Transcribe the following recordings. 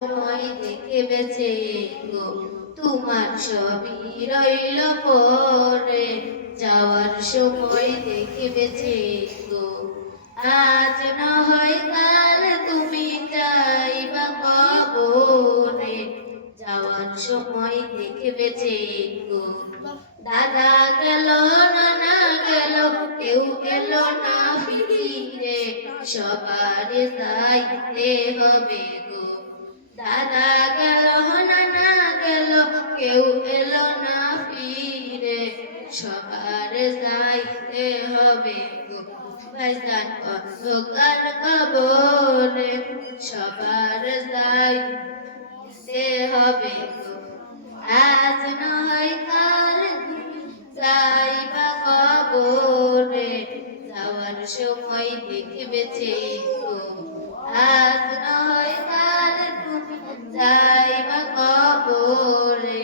সময় দেখে বেঁচে গো তোমার সবই রইল পরে যাওয়ার সময় দেখে বেঁচে গো আজ না হয় কাল তুমি যাইবা কবরে যাওয়ার সময় দেখে বেঁচে গো দাদা গেল নানা গেল কেউ এলো না ফিরে সবার যাইতে হবে গো দাদা গেল নানা গেল কেউ এলো না ফিরে সবার যাইতে হবে গো ভাইজান অন্ধকার কবরে সবার যাইতে হবে গো আজ নয় কাল যাইবা কবরে যাওয়ার সময় দেখে বেঁচে গো আজ নয় কাল তুমি যাইবা কবরে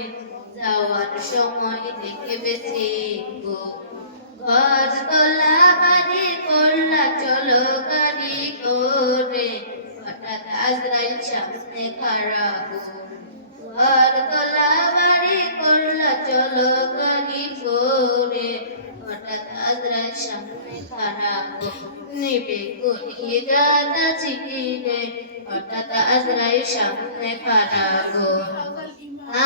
যাওয়ার সময় দেখে বেঁচে গো ঘর তোলা বাড়ি করলা চলো গাড়ি করে হঠাৎ আজরাইল সামনে খাড়া গো ঘর তোলা বাড়ি করলা চলো গাড়ি করে হঠাৎ আজরাইল সামনে খাড়া গো নিবে গলিয়ে গাদা চিকিরে হঠাৎ আজরাইল সামনে খাড়া গো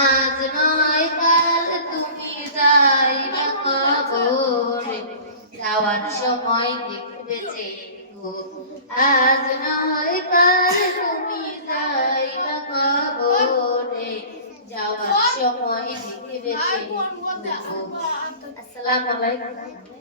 আজ নয় কাল তুমি যাইবা কবরে যাওয়ার সময় দেখবে যে গো আজ নয় কাল তুমি যাইবা কবরে যাওয়ার সময় দেখবে যে গো আসসালামু আলাইকুম।